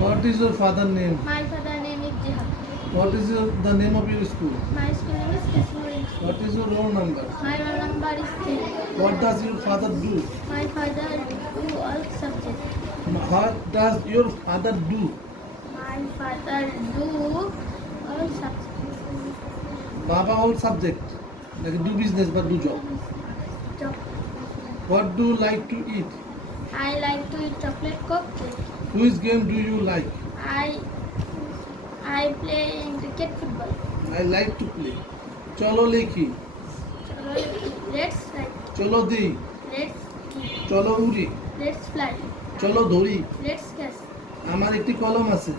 What is your father name? My father name is Jihad. What is your, the name of your school? My school name is Kishore. What is your roll number? My roll number is three. What does your father do? My father do all subjects. What does your father do? My father do all subjects. Baba all subject. Like do business but do job. Job. What do you like to eat? I like to eat chocolate cupcake. Which game do you like? I I play in cricket football. I like to play. চলো লেখি Chalo, Let's write. চলো দিই Let's চলো উড়ি let's fly. চলো ধরি Let's catch. আমার একটি কলম আছে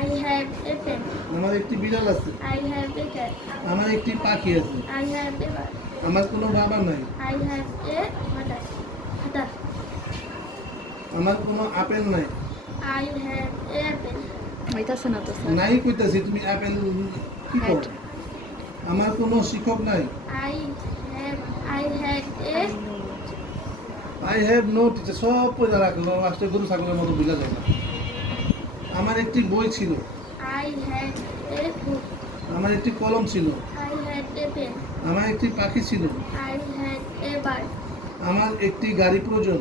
I have a pen. আমার একটি বিড়াল আছে I have a cat. আমার একটি পাখি আছে I have a bird. আমার কোনো বাবা নাই I have a mother. আমার কোনো আপেল নাই। I have a apple. হইতাছে না তো স্যার। নাই কইতাছি তুমি আপেল কি করো? আমার কোনো শিক্ষক নাই। I have I had a I have no teacher সব পয়সা রাখল লাস্টে গরু ছাগলের মতো বোঝা যায় না। আমার একটি বই ছিল। A book. আমার একটি কলম ছিল। I had a pen. আমার একটি পাখি ছিল. আমার একটি গাড়ি প্রয়োজন।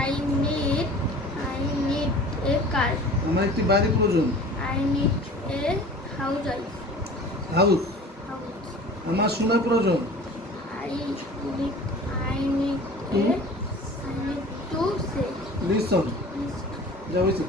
I, I need I need a car. আমার একটি বাড়ি প্রয়োজন I need a house. House House. আমার সোনা প্রয়োজন I need I need a I need to say listen যা হয়েছে